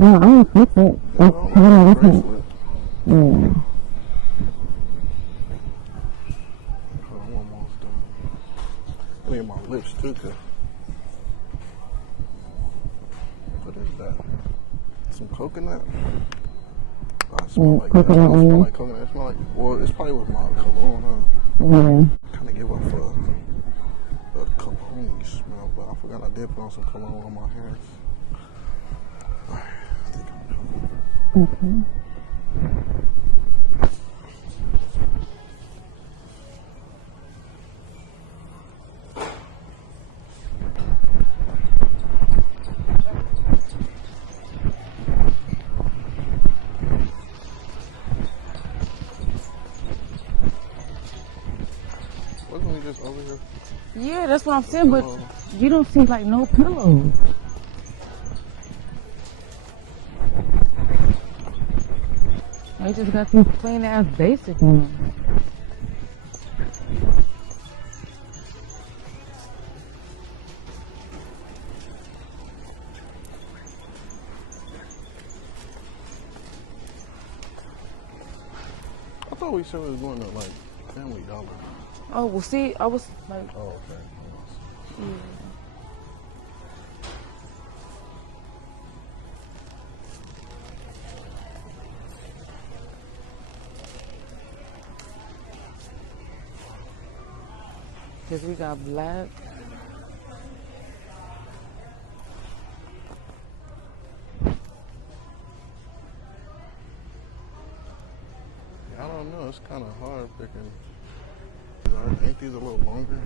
No, I don't fix it. That's totally different. Yeah. I'm almost done. I need my lips too, cause what is that? Some coconut? Oh, it smell like that. It don't smell like coconut. It smell like, well, it's probably with my cologne, huh? Yeah. Kind of give off a cologne smell, but I forgot I did put on some cologne on my hands. Alright, I think I'm done. Okay. Wasn't we just over here? Yeah, that's what I'm saying, but you don't see like no pillows. They just got these plain ass basic ones. I thought we said we was going to like Family Dollar. Oh, well, see, I was like, Oh, okay. yeah. Because we got black. I don't know. It's kind of hard picking. Ain't these a little longer?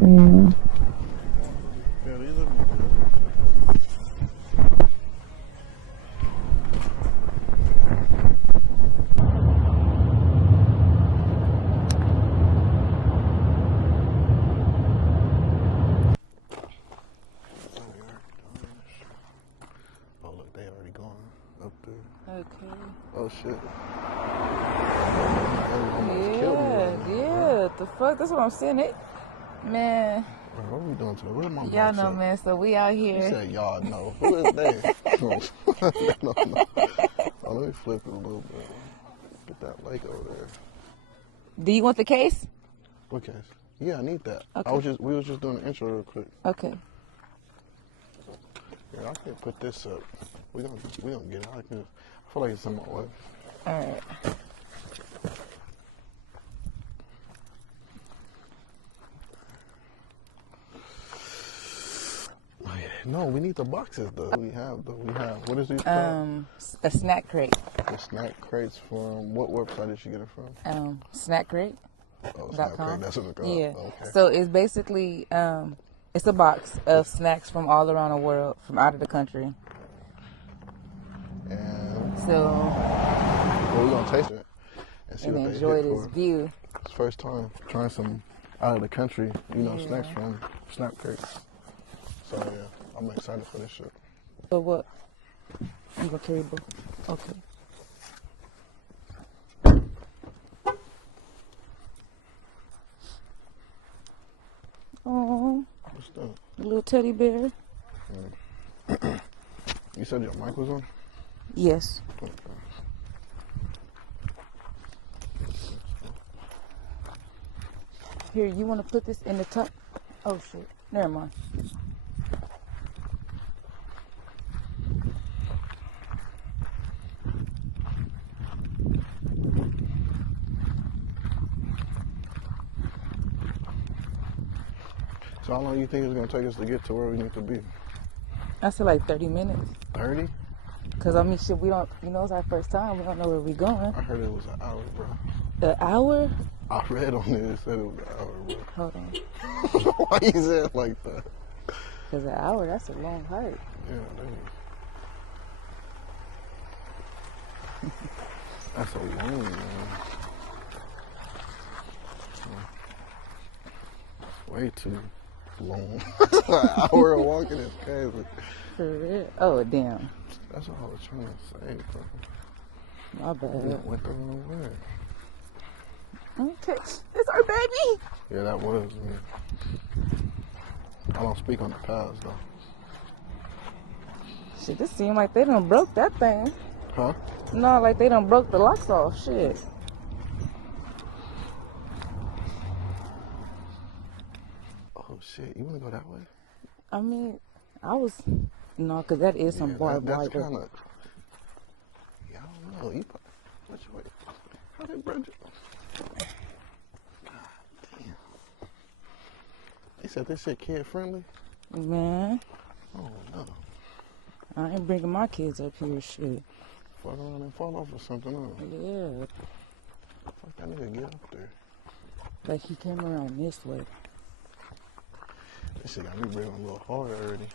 Yeah. Yeah, these are good. Oh, look, they already gone up there. Okay. Oh, shit. Yeah, the fuck? That's what I'm saying. Man. Bro, what are we doing today? Where's my Y'all know, man, so we out here. You said y'all know. Who is they? No. Oh, let me flip it a little bit. Get that lake over there. Do you want the case? What case? Yeah, I need that. Okay. We was just doing the intro real quick. Okay. Yeah, I can put this up. We gonna get it. I feel like it's in my way. All right. No, we need the boxes though. We have. What is these called? A snack crate. The snack crates from what website did you get it from? Snack crate. Oh, snack crate. That's what it's called. Yeah. Okay. So it's basically it's a box of snacks from all around the world, from out of the country. And so we're gonna taste it and see what they enjoy this view. It's first time trying some out of the country, snacks from snack crates. So yeah, I'm excited for this shit. So what? I'm gonna carry both. Okay. Oh, what's that? A little teddy bear. You said your mic was on? Yes. Okay. Here, you want to put this in the top? Oh shit, never mind. So how long do you think it's going to take us to get to where we need to be? I said like 30 minutes. 30? Because, I mean, shit, we don't, it's our first time. We don't know where we're going. I heard it was an hour, bro. An hour? I read on it, it said it was an hour, bro. Hold on. Why you say it like that? Because an hour, that's a long hike. Yeah, that is. That's a long one. Way too long. An hour of walking is crazy. For real? Oh, damn. That's all I was trying to say, bro. My bad. Yeah, went the wrong way. Okay. It's our baby. Yeah, that was me. I don't speak on the past, though. Shit, this seem like they done broke that thing. Huh? No, like they done broke the locks off. Shit. Oh shit, you wanna go that way? I mean, no, because that is some barbed wire. That's kind of. Yeah, I don't know. You which way? How they bridge it? God damn. They said this shit kid friendly. Man, Oh no. I ain't bringing my kids up here. Shit. Fuck around and fall off or something. Huh? Yeah. Fuck that nigga get up there. Like he came around this way. This shit got me breathing a little hard already.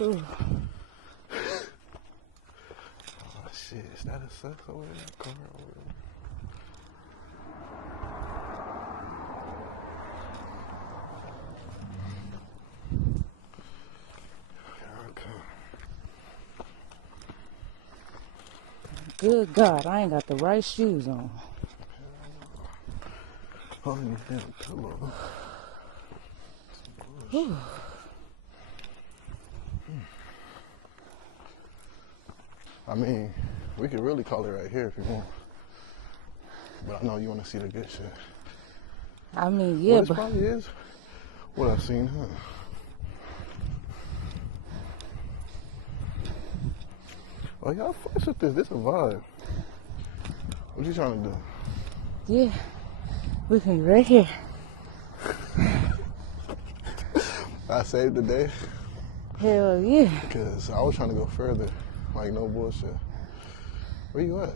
Ooh. Oh shit, is that a sex over there? Car over there? Good God, I ain't got the right shoes on. Oh, you damn pillow. I mean, we could really call it right here if you want. But I know you want to see the good shit. I mean, yeah, Well, this but probably is what I've seen, huh? Oh, y'all fucks with this. This a vibe. What you trying to do? yeah, we can be right here. I saved the day Hell yeah. because I was trying to go further. Like, no bullshit. Where you at?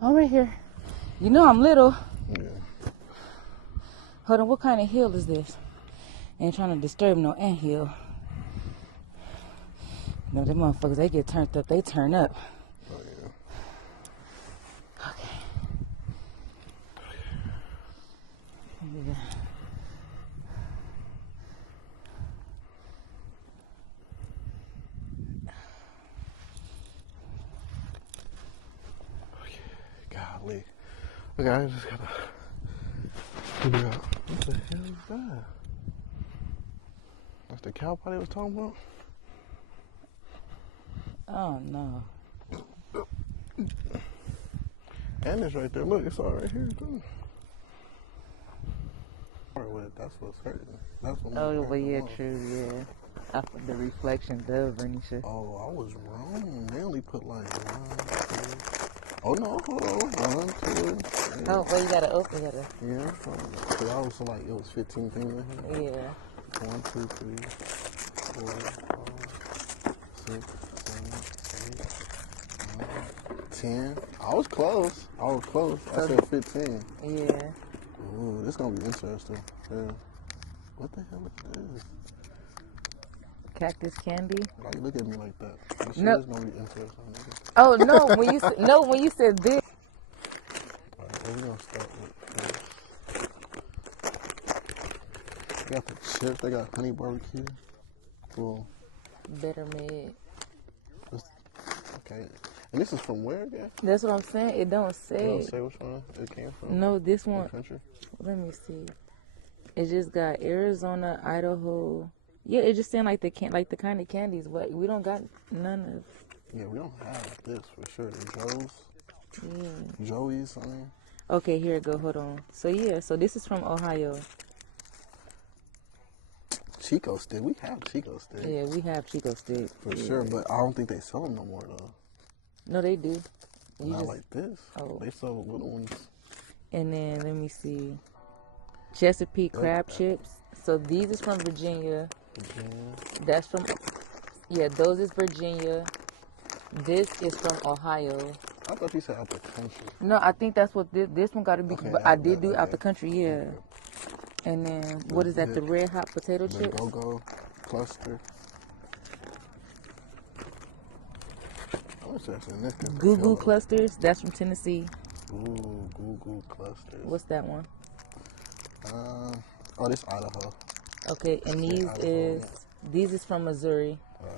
I'm right here. You know I'm little. Yeah. Hold on, what kind of hill is this? Ain't trying to disturb no anthill. No, them motherfuckers, they get turned up. They turn up. Oh, yeah. Okay. Yeah. Golly. Okay, I just gotta figure out what the hell is that? That's the cow potty I was talking about? Oh no. And it's right there. Look, it's all right here too. That's what's hurting. That's what Oh, makes but it hurt yeah, the most. true, yeah. The reflection does bring shit. Oh, I was wrong. They only put like 1, 2. Oh no, hold on. 1, 2. Yeah. Oh, well, you gotta open it. Yeah. Cause I was like, it was 15 things in here. Yeah. 1, 2, 3, 4, 5, 6, 7, 8, 9, 10. I was close. I said 15. Yeah. Ooh, this gonna be interesting. Yeah. What the hell is this? Cactus candy. Why you look at me like that? This No. shit is gonna be interesting. Nigga. Oh no, when you said this. Alright, what we gonna start with first? They got the chips. They got honey barbecue. Cool. Better made. Okay. And this is from where again? That's what I'm saying. It don't It say. don't say which one it came from. No, this What one. country? Let me see. It just got Arizona, Idaho. Yeah, it just saying like the kind of candies, but we don't got none of. Yeah, we don't have this for sure. Joe's. Yeah. Joey's, I mean. Okay, here it go. Hold on. So yeah, so this is from Ohio. Chico stick. We have Chico stick. Yeah, we have Chico Stick. For Yeah. sure, but I don't think they sell them no more though. No, they do. You Not just- like this. Oh. They sell little ones. And then let me see. Chesapeake crab chips. So these is from Virginia. Virginia. That's from those is Virginia. This is from Ohio. I thought you said out the country. No, I think that's what this one got to be. Okay, But I out did the- do out okay. the country, yeah. And then what is that? The red hot potato The chips. go-go cluster. I'm interested in this. Goo Goo clusters. That's from Tennessee. Ooh, Goo clusters. What's that one? Oh, this Idaho. Okay, and these is from Missouri. Alright.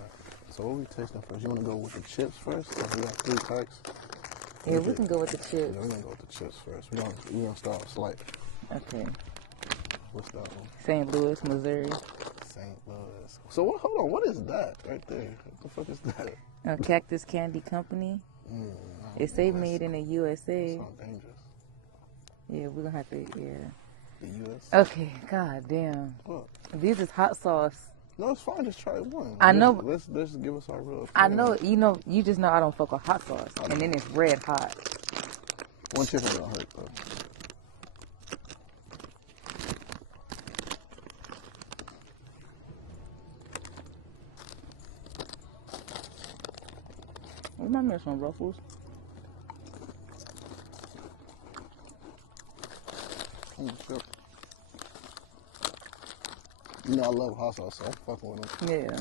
So what we tasting first? You want to go with the chips first? So we got 3 types. Yeah, we can go with the Yeah, chips. we're gonna go with the chips first. We're gonna start off slight. Okay. What's that one? St. Louis, Missouri. St. Louis. So what? Hold on. What is that right there? What the fuck is that? Cactus Candy Company. It say made in the USA. That sounds dangerous. Yeah, we're gonna have to. Yeah. The U.S. Okay. God damn. What? These is hot sauce. No, it's fine. Just try one. I know. Let's give us our real. I know. You just know I don't fuck with hot sauce, and then it's red hot. One chicken don't hurt though. Remind me of some Ruffles. Oh shit. You know I love hot sauce, so I'm fucking with them. Yeah.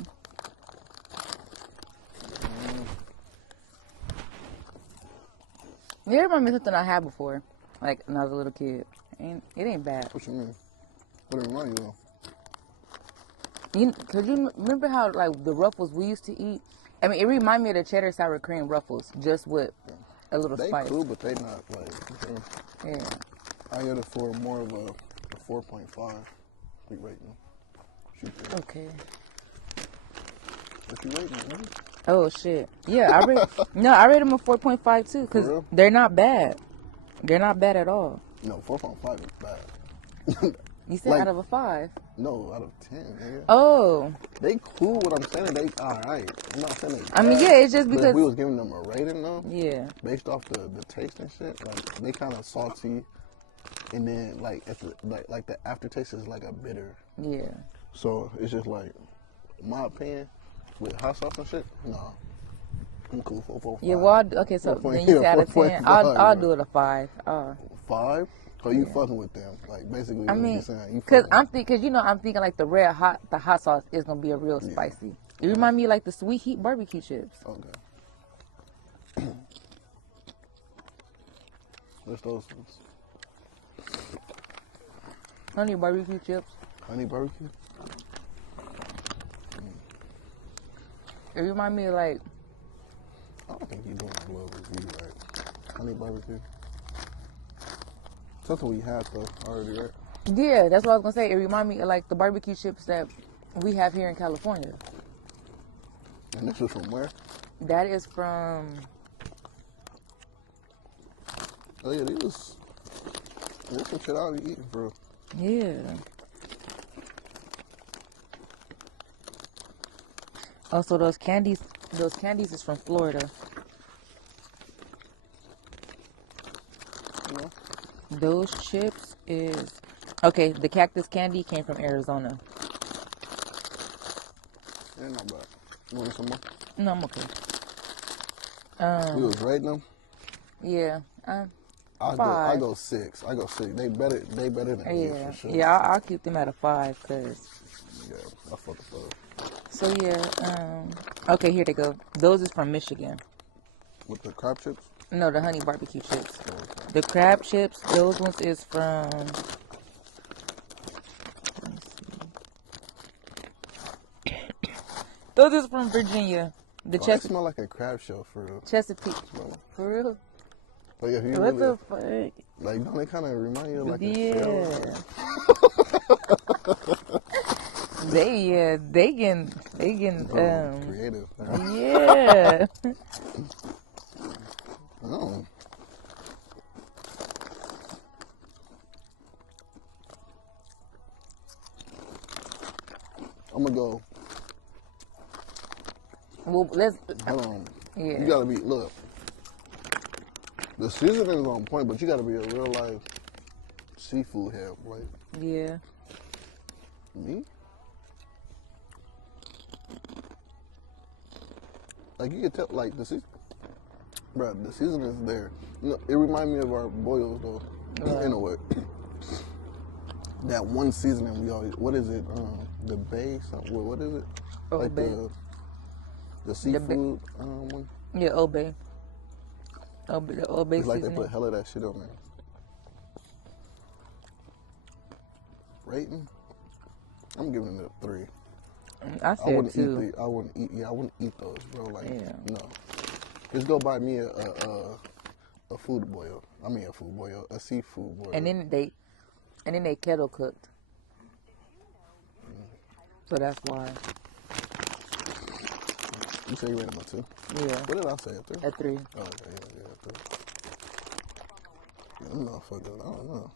You remind me of something I had before, like when I was a little kid. It ain't bad. What you mean? What it remind you of? Cause you remember how like the Ruffles we used to eat? I mean, it remind me of the cheddar sour cream Ruffles, just with a little They spice. cool, but they not like. Yeah. I get it for more of a 4.5. We rating. Okay. What you rating, man? Oh shit. Yeah, I rate them a 4.5 too, cause they're not bad. They're not bad at all. No, 4.5 is bad. You said Like- out of a 5. No, out of 10, nigga. Oh. They cool. What I'm saying, they alright. I'm not saying they bad. I mean, yeah, it's just But because. if we was giving them a rating though, Yeah. based off the taste and shit, like they kind of salty, and then like at the like the aftertaste is like a bitter. Yeah. So it's just like, in my opinion, with hot sauce and shit, no, I'm cool for 4.5. Yeah. Well, okay. So then you say out of 10. I'll do it a 5. 5? Or you fucking with them? Like basically, I what mean, you saying? You cause fucking I'm thinking like the hot sauce is gonna be a real spicy. It remind me of like the sweet heat barbecue chips. Okay. What's those ones? Honey barbecue chips. Honey barbecue? It remind me of like. I don't think you're doing a glove review right. Honey barbecue. Something we had though already, right? Yeah, that's what I was gonna say. It remind me of like the barbecue chips that we have here in California. And this is from where? That is from. Oh yeah, this some shit I'll be eating, bro. Yeah. Also, those candies is from Florida. You know? Those chips is okay. The cactus candy came from Arizona. They're not bad. You want some more? No, I'm okay. We was rating them. Yeah. I 5. go 6. I go 6. They better than me Yeah. for sure. Yeah. I'll keep them at a 5, cause. Yeah, I fuck with those. So yeah. Okay, here they go. Those is from Michigan. With the crab chips? No, the honey barbecue chips. Oh, okay. The crab chips, those ones is from. Those is from Virginia. The They smell like a crab shell for real. Chesapeake. Smell. For real? Like if you What really, the fuck? like, don't they kind of remind you of like a Yeah. shell? They getting Creative. yeah. Oh. I'm gonna go. Well, let's. Hold on. Yeah. You gotta be, look. The seasoning is on point, but you gotta be a real life seafood head. Like Yeah. me. Like you can tell, like the season, bro. The seasoning is there. You know, it reminds me of our boils though. In a way. That one seasoning we always. What is it? The bay. What is it? Oh, like bay. the seafood one. Yeah, Obey. The Obey It's like seasoning. they put hell of that shit on there. Rating? I'm giving it a 3. I I said wouldn't 2. eat. I wouldn't eat. Yeah, I wouldn't eat those, bro. Like, Yeah. no. Just go buy me a food boil. I mean, a food boil, a seafood boil. And then they kettle cooked. So that's why. You say you rated them a 2? Yeah. What did I say, a 3? At 3. Oh, yeah, a 3. Them motherfuckers, I don't know.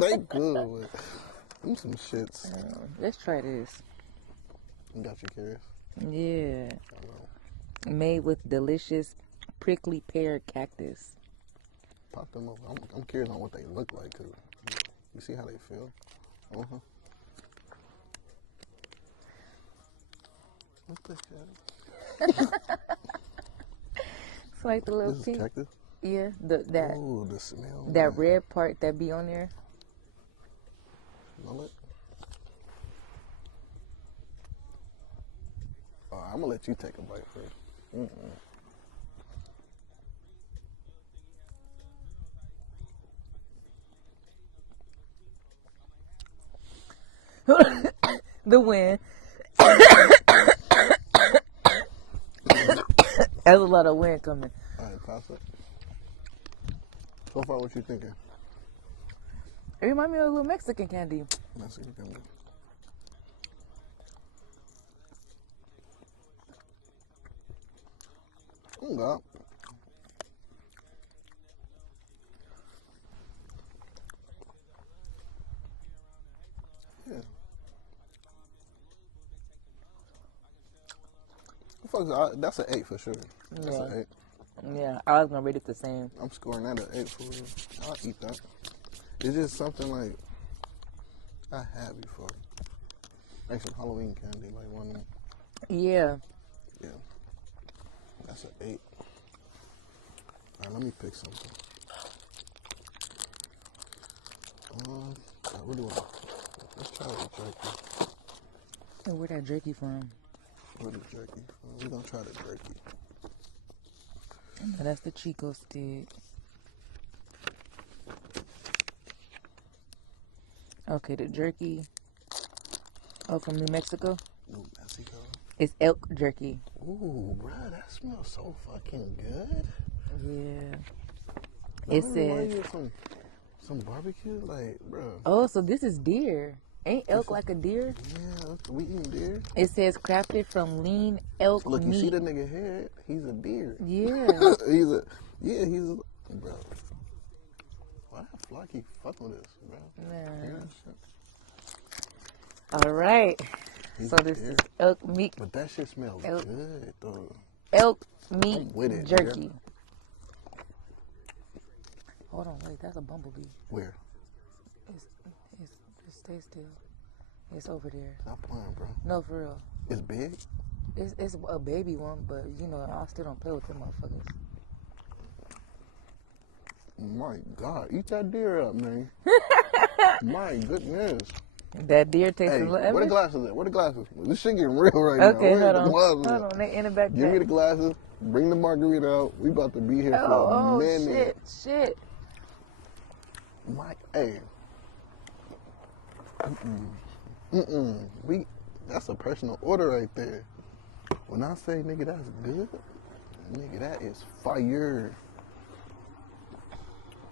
They good with them some shits. Let's try this. Got you curious? Yeah. I know. Made with delicious prickly pear cactus. Pop them over. I'm curious on what they look like, cause you see how they feel. What the hell? It's like the little This is pink. cactus. Yeah, Ooh, the smell. that man. red part that be on there. Smell it. I'm gonna let you take a bite first. The wind. There's a lot of wind coming. All right, pass it. So far, what you thinking? It reminds me of a little Mexican candy. Mexican candy. Oh God. Yeah. That's an 8 for sure. That's an 8. Yeah, I was gonna rate it the same. I'm scoring that at 8 for real. I'll eat that. It's just something like I had before. Like some Halloween candy, like one. Yeah. Yeah. That's an 8. Alright, let me pick something. What do you want? Let's try the jerky. And where that jerky from? Where the jerky from? We're gonna try the jerky. And that's the Chico stick. Okay, the jerky. Oh, from New Mexico? New Mexico. It's elk jerky. Ooh, bruh, that smells so fucking good. Yeah. That It remind says. you of some barbecue, like, bruh. Oh, so this is deer. Ain't elk like a deer? Yeah, we eating deer. It says crafted from lean elk Look, you meat. see the nigga head? He's a deer. Yeah. he's a, bro. Why that fly keep fucking with us, bro? Man. Yeah, All right. he's So a this deer. is elk meat. But that shit smells Elk. good, though. Elk meat I'm with it, jerky. nigga. Hold on, wait. That's a bumblebee. Where? Just stay still. It's over there. Stop playing, bro. No, for real. It's big? It's a baby one, but you know I still don't play with them motherfuckers. My God, eat that deer up, man. My goodness. That deer tastes Hey, a where the little. glasses at? Where the glasses? This shit getting real right now. Okay, Where hold the on. glasses Hold at? on, they in the back. Give me the glasses. Bring the margarita out. We about to be here for a Oh minute. shit. Hey. That's a personal order right there. When I say, nigga, that's good, nigga, that is fire.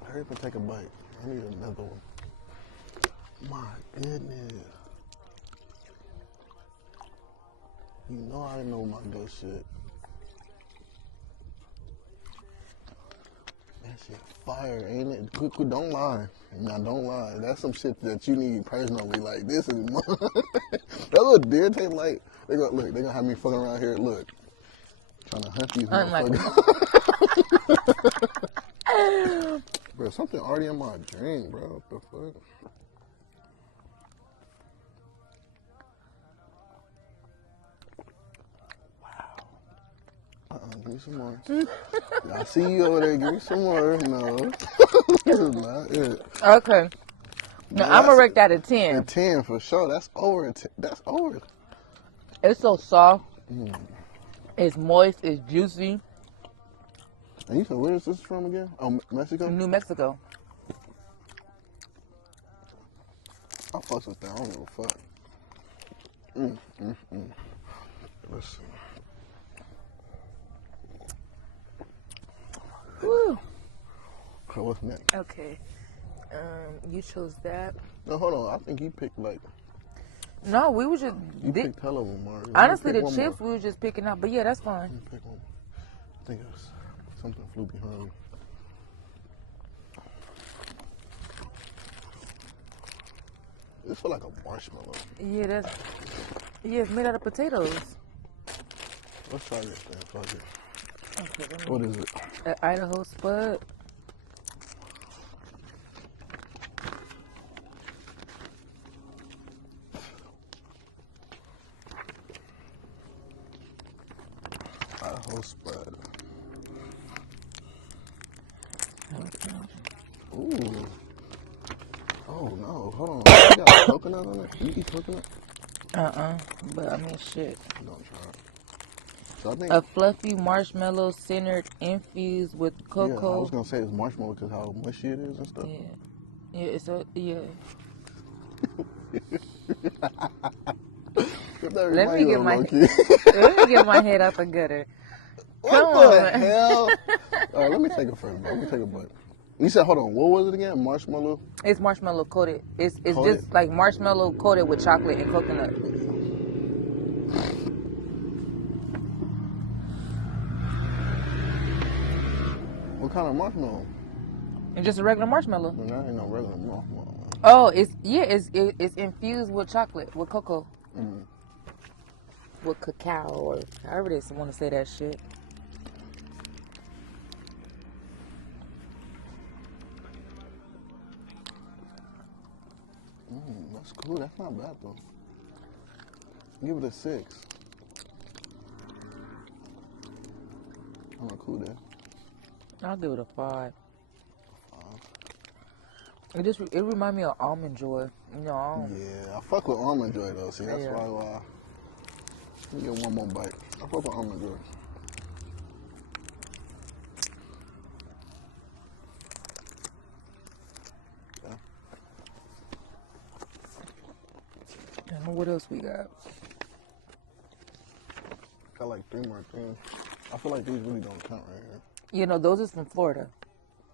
Hurry up and take a bite. I need another one. My goodness. You know I know my good shit. That shit fire, ain't it? Cuckoo, don't lie. Now, don't lie. That's some shit that you need personally. Like, this is my... That little deer taste like... They gonna have me fucking around here. Look. Trying to hunt these motherfuckers. Bro, something already in my drink, bro. What the fuck? Give me some more. I see you over there. Give me some more. No. This is not it. Okay. Now, I'm going to rate that a 10. A 10 for sure. That's over a 10. That's over. It's so soft. It's moist. It's juicy. And you said, where is this from again? Oh, Mexico? New Mexico. I fucks with that. I don't give a fuck. Let's see. Woo. So what's next? Okay. You chose that. No, hold on. I think you picked like... No, we was just. You picked hell of them, Mario. Honestly, the chips we was just picking up. But yeah, that's fine. Let me pick one. I think it was something flew behind me. This feel like a marshmallow. Yeah, it's made out of potatoes. Let's try this thing. Fuck it. Okay, What is it? An Idaho Spud. Idaho Spud. Ooh. Oh no, hold on. You got coconut on it? You eat coconut? But I mean, shit. Don't try it. So I think A fluffy marshmallow centered infused with cocoa. Yeah, I was gonna say it's marshmallow because how mushy it is and stuff. Yeah, it's a Let me get my head out the gutter. What the hell? All right, let me take it first, bro. Let me take a bite. You said, hold on, what was it again? Marshmallow? It's marshmallow coated. It's Coated? just like marshmallow coated with chocolate and coconut. What kind of marshmallow? It's just a regular marshmallow. That ain't no regular marshmallow. Oh, it's infused with chocolate, with cocoa. With cacao, or however they want to say that shit. That's cool. That's not bad though. Give it a 6. I'm not cool there. I'll give it a 5. It remind me of Almond Joy. You know, Yeah, I fuck with Almond Joy though. See, that's why. Let me get one more bite. I fuck with Almond Joy. Yeah. I don't know what else we got. Got like 3 more things. I feel like these really don't count right here. You know, those is from Florida.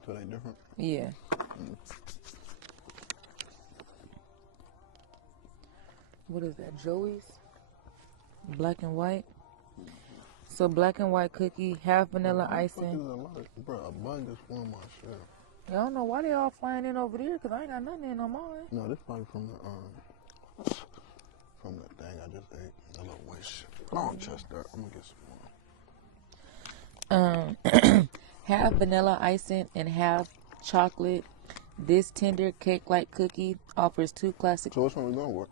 So they different? Yeah. What is that? Joey's? Black and white? So black and white cookie, half vanilla icing. Bro, a bug just formed my shit. I don't know why they all flying in over there because I ain't got nothing in on mine. No, this probably from the thing I just ate. The little wish. I don't trust that. I'm gonna get some more. Half vanilla icing and half chocolate. This tender cake-like cookie offers 2 classic. So which one we going with?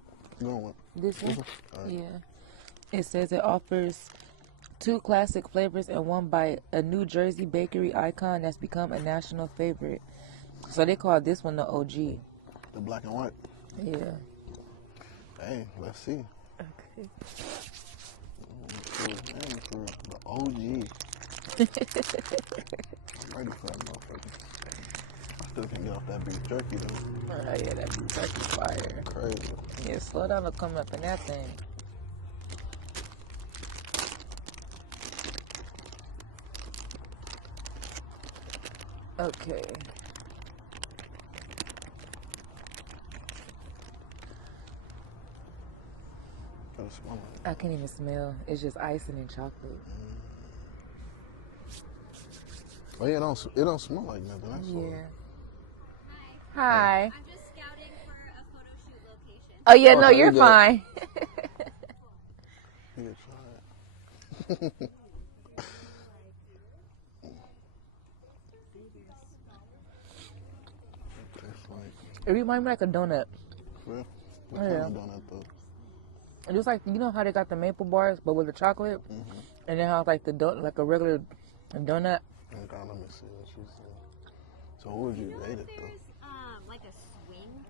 This one? Right. Yeah. It says it offers 2 classic flavors and 1 bite. A New Jersey bakery icon that's become a national favorite. So they call this one the OG. The black and white? Yeah. Hey, let's see. Okay. The OG. I'm ready for that motherfucker. I still can't get off that beef jerky though. Oh yeah, that beef jerky fire. Crazy. Yeah, slow down to come up in that thing. Okay. I can't even smell. It's just icing and chocolate. Oh yeah, it don't smell like nothing. That's all. Hi. I'm just scouting for a photo shoot location. Oh yeah, no, you're fine. You can try it. It reminds me like a donut. What kind of donut though? It was like, you know how they got the maple bars, but with the chocolate, and then how it's like the like a regular donut. Okay, let me see what she said. So what would you rate it though? Like a swing.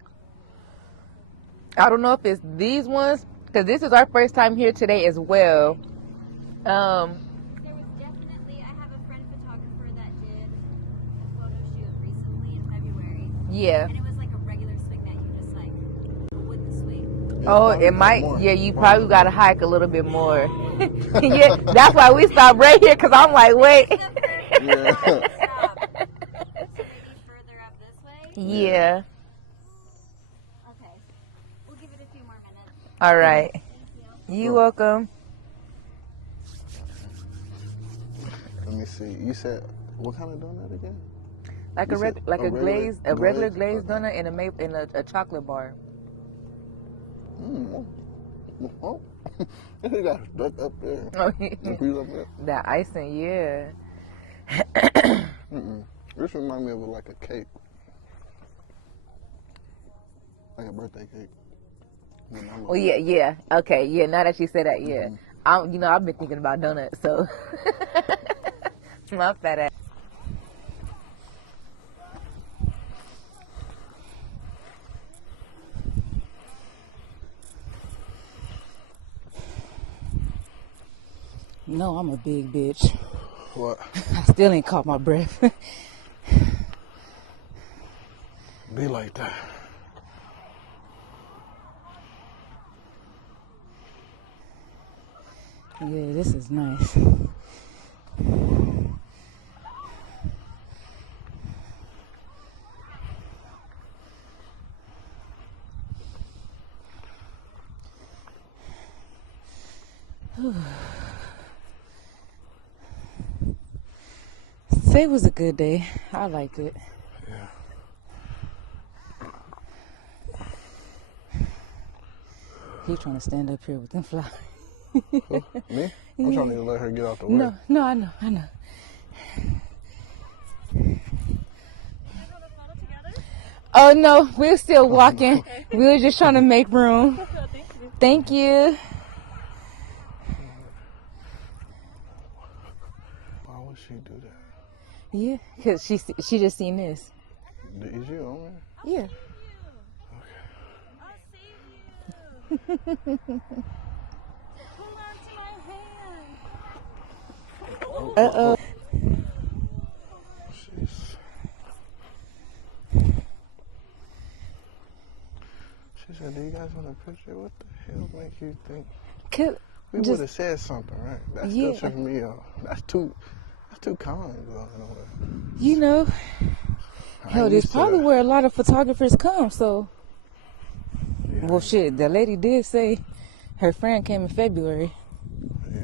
I don't know if it's these ones, because this is our first time here today as well. There was definitely, I have a friend photographer that did a photo shoot recently in February. Yeah. And it was like a regular swing that you just like with the swing. Yeah, Oh, it might. more. Yeah, you probably got to hike a little bit more. Yeah, that's why we stopped right here, because I'm like, wait. It's the perfect Yeah. time to stop. So maybe further up this way. Yeah. Okay. We'll give it a few more minutes. All right. Thank You welcome. Let me see. You said what kind of donut again? Like You a said like a regular glazed Okay. donut in a chocolate bar. Oh, it got stuck up there. Oh, The piece up there. that icing, yeah. This reminds me of like a cake, like a birthday cake. Well, yeah. Okay, yeah. Now that you say that, yeah. I've been thinking about donuts, so my fat ass. No, I'm a big bitch. What? I still ain't caught my breath. Be like that. Yeah, this is nice. Today was a good day. I liked it. Yeah. He trying to stand up here with them flies. Who? Me? I'm trying to let her get out the way. No, I know. you. You guys want a photo together? Oh no, we're still walking. We were just trying to make room. Thank you. Why would she do that? Yeah, cause she just seen this. Is you on there? Yeah. I'll save you. Hold on to my hand. Uh-oh. She's... She said, do you guys want a picture? What the hell make you think? We would have said something, right? That's Yeah. still tripping me off. That's too kind, though, in a way. You know, I hell, ain't this used to probably that. where a lot of photographers come, so. Yeah, Well, shit, the lady did say her friend came in February. yeah.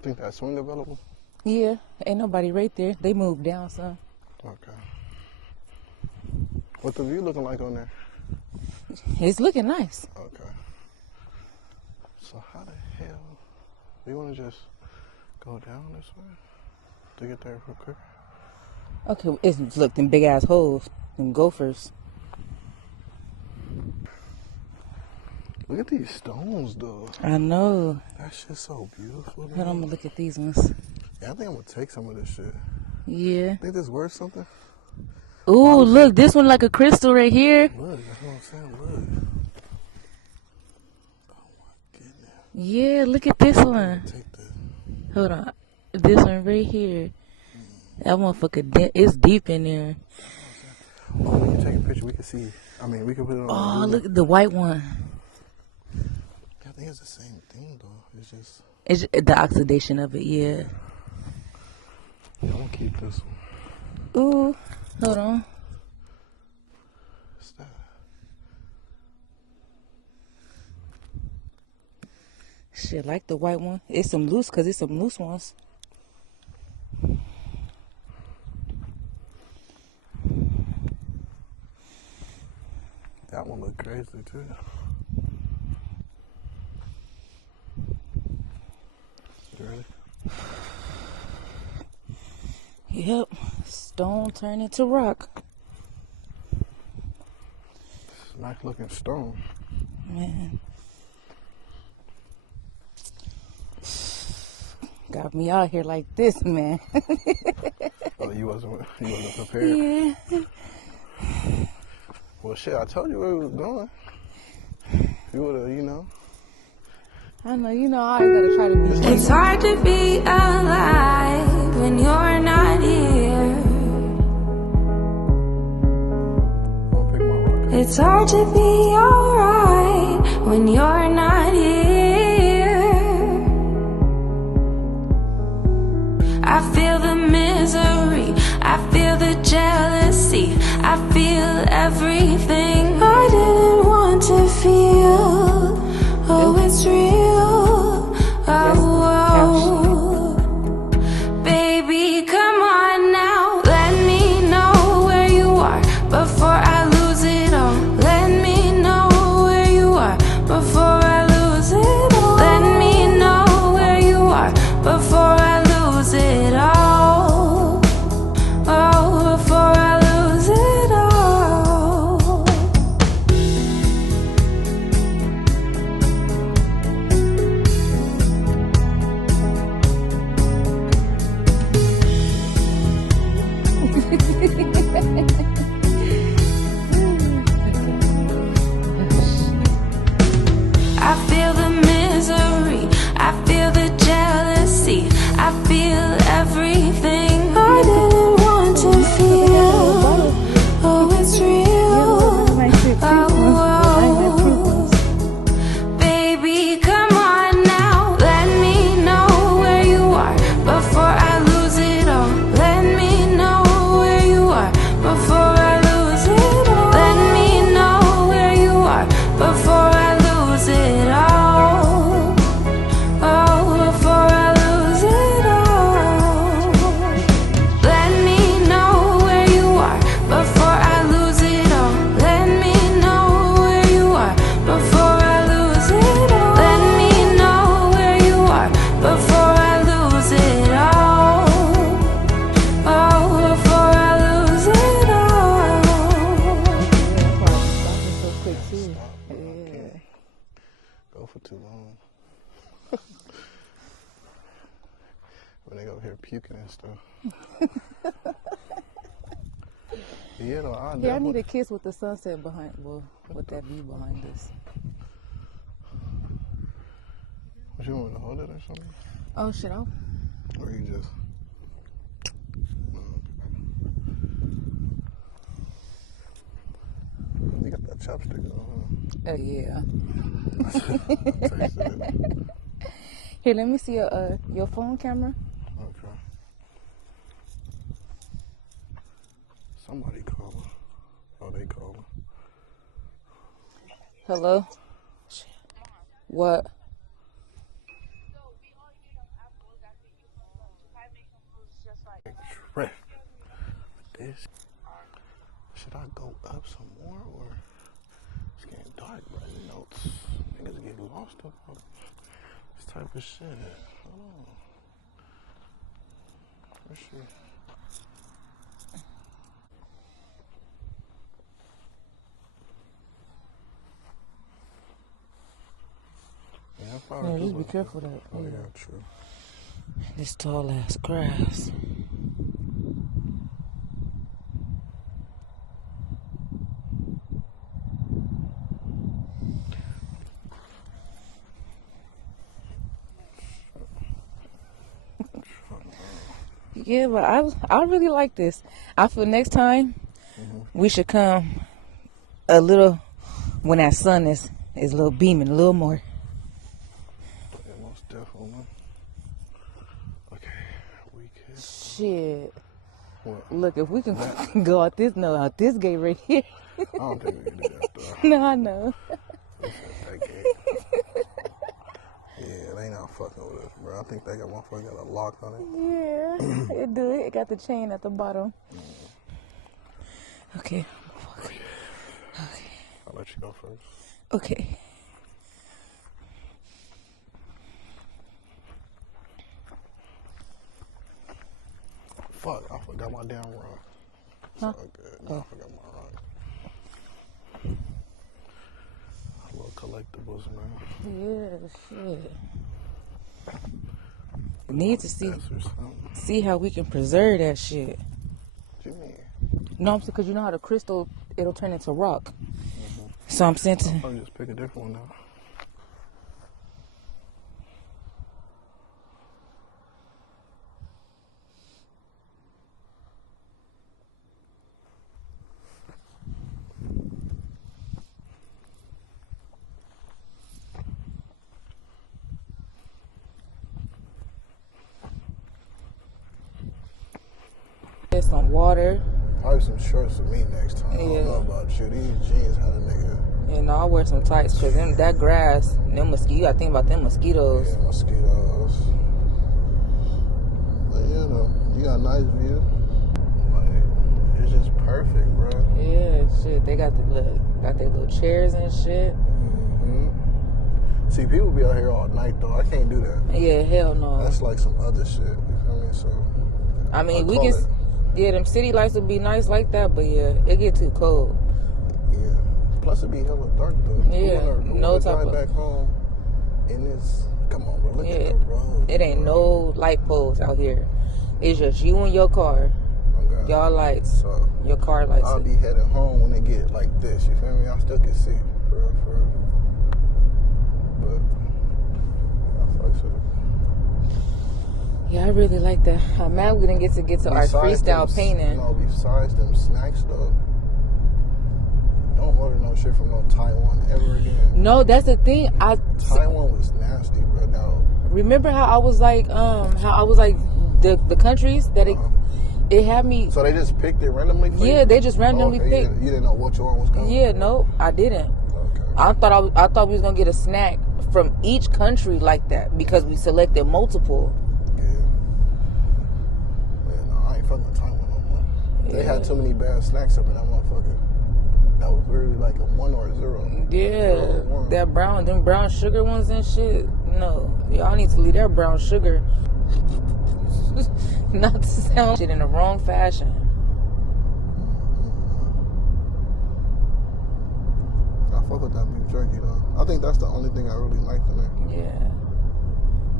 Think that swing available? Yeah, ain't nobody right there. They moved down some. Okay. What the view looking like on there? It's looking nice. Okay. So how the hell do you want to just go down this way to get there real quick? Okay, look, them big ass holes, them gophers. Look at these stones, though. I know. That shit's so beautiful. Hold on, I'm Man. gonna look at these ones. Yeah, I think I'm gonna take some of this shit. Yeah. Think this worth something? Ooh, look, this one like a crystal right here. Look, that's what I'm saying. Look. Oh my goodness. Yeah, look at this one. Take this. Hold on. This one right here. That motherfucker, it's deep in there. Oh, when you take a picture, we can see. I mean, we can put it on. Oh, Google. look at the white one. I think it's the same thing, though. It's just. It's the oxidation of it, yeah. Yeah, I'm gonna keep this one. Ooh, hold on. What's that? Shit, like the white one. It's some loose ones. That one look crazy too. You ready? Yep. Stone turn into rock. It's a nice looking stone. Man. Got me out here like this, man. Oh, you wasn't prepared. Yeah. Well, shit, I told you where we was going. You would have, you know. I know, I always gotta try to be. It's hard to be alive when you're not here. I'll pick my rock. It's hard to be alright when you're not here. I feel the misery, I feel the jealousy, I feel everything I didn't want When they go here puking and stuff. Yeah, no, Yeah, I need a kiss with the sunset behind, well, with that view behind us. What, you want me to hold it or something? Oh, shit, I'll... Or you just... You got that chopstick on, yeah. huh? I tasted it. Here, let me see your phone camera. Okay. Somebody call her. Oh, they call her. Hello? What? Drift. This. Should I go up some more or it's getting dark, bro? You know, niggas get lost up on this type of shit. Hold on. For sure. Yeah, Yeah, just be careful of that. Oh, yeah, true. This tall ass grass. Yeah, but I really like this. I feel next time we should come a little when that sun is a little beaming a little more. Yeah, most definitely. Okay, we can. Shit. What? Look, if we can go out this gate right here. I don't think we can do that though. No, I know. That gate. Yeah, they not fucking with us, bro. I think they got motherfucker got a lock on it. Yeah, it do it. It got the chain at the bottom. Okay. I'll let you go first. Okay. Fuck, I forgot my damn rod. It's all good. No, I forgot my rod. Little collectibles, man. Yeah, shit. We need to see how we can preserve that shit. What you mean? No, I'm saying because you know how the crystal, it'll turn into rock. So I'm saying I'll probably just pick a different one now. get some water. Probably some shorts for me next time. I don't know about you. These jeans had a nigga. You know, I wear some tights because that grass, them mosquitoes, you got to think about them mosquitoes. Yeah, mosquitoes. But you know, you got a nice view. Like, it's just perfect, bro. Yeah, shit. They got their little chairs and shit. Mm-hmm. See, people be out here all night though. I can't do that. Yeah, hell no. That's like some other shit. You feel me? So, I mean, we can. Yeah, them city lights would be nice like that, but yeah, it get too cold. Yeah. Plus it be hella dark though. Yeah, no type of. Back home in this. Come on, bro. Look at the road. It ain't no light poles out here. It's just you and your car. Okay. Y'all lights. So your car lights. I'll be headed home when they get like this. You feel me? I still can see. For real. But I fucks with it. Yeah, I really like that. I'm mad we didn't get to our freestyle painting. No, besides them snacks though, don't order no shit from no Taiwan ever again. No, that's the thing. Taiwan was nasty, bro. Now, remember how I was like, the countries that it had me. So they just picked it randomly for you? Yeah, they just randomly picked. You didn't know which one was coming? Yeah, no, I didn't. Okay. I thought we was gonna get a snack from each country like that because we selected multiple. I ain't fucking with Taiwan no more. They had too many bad snacks up in that motherfucker. That was really like a 1 or a 0. Yeah, 0 or 1. them brown sugar ones and shit. No, y'all need to leave that brown sugar. Not to sound shit in the wrong fashion. I fuck with that beef jerky though. I think that's the only thing I really liked in there. Yeah.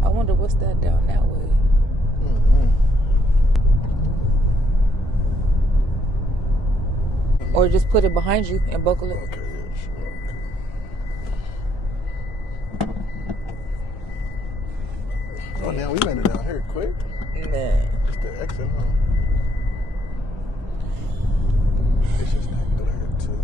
I wonder what's that down that way. Or just put it behind you and buckle it. Okay, yeah, sure. Oh, damn, we made it down here quick. Man. It's the exit, huh? It's just that glare, too.